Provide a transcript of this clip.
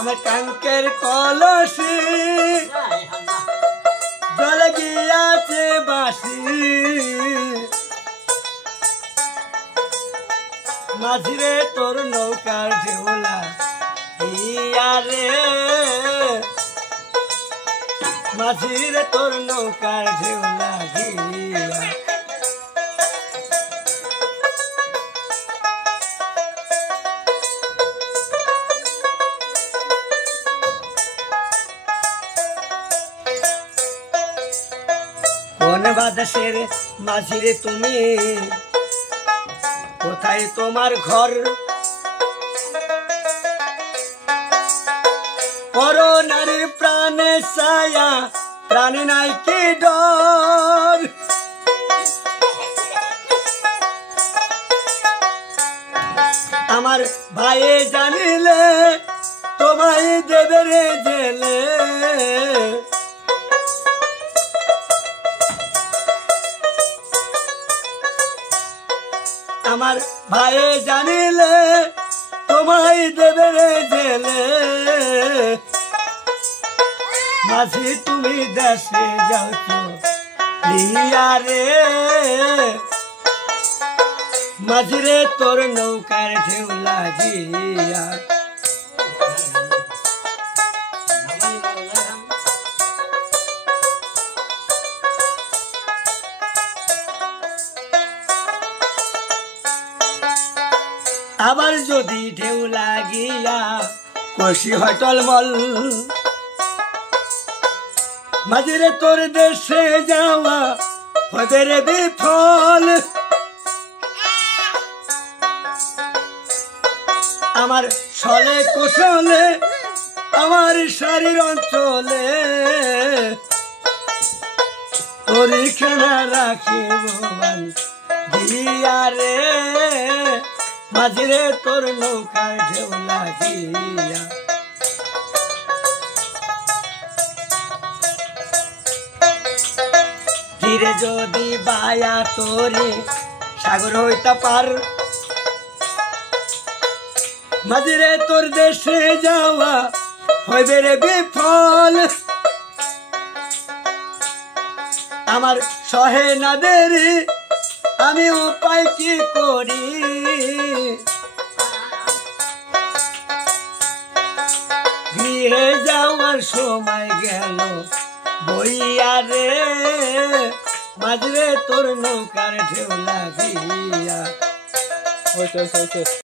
আমার কাঙ্কের কলসি জল গিয়াছে বাসি মাঝিরে তোর নৌকার ঢেউলা ইয়া রে মাঝিরে তোর নৌকার ঢেউলা গিয়া কোন বাতাসের মাঝিরে তুমি কোথায় তোমার ঘর করোনার প্রাণে ছায়া প্রাণে নাই কি ডর আমার ভাইয়ে জানিলে তোমায় দেবে রে জেলে আমার ভাইয়ে জানিলে তোমায় দেবে রে জেলে মাঝি তুমি দেশে যাও লিয়া রে মাঝিরে তোর নৌকার ঢেউ লাগিয়া আবার যদি ঢেউ লাগিয়া কষি হয় টলমল মাঝিরে তোর দেশে যাওয়া হবে রে বিফল আমার ছলে কুশলে আমার শরীর অঞ্চলে পরীক্ষা রাখিব দিয়া রে মাঝিরে তোর নৌকার ঢেউ লাগিয়া ধীরে যদি বায়া তোরে সাগর হইতা পার মাঝিরে তোর দেশে যাওয়া হইবে রে বিফল আমার সহে না দেরি আমি উপায় কি করি গৃহে যাওয়ার সময় গেল বইয়া রে মাঝিরে তোর নৌকার ঢেউ লাগিয়া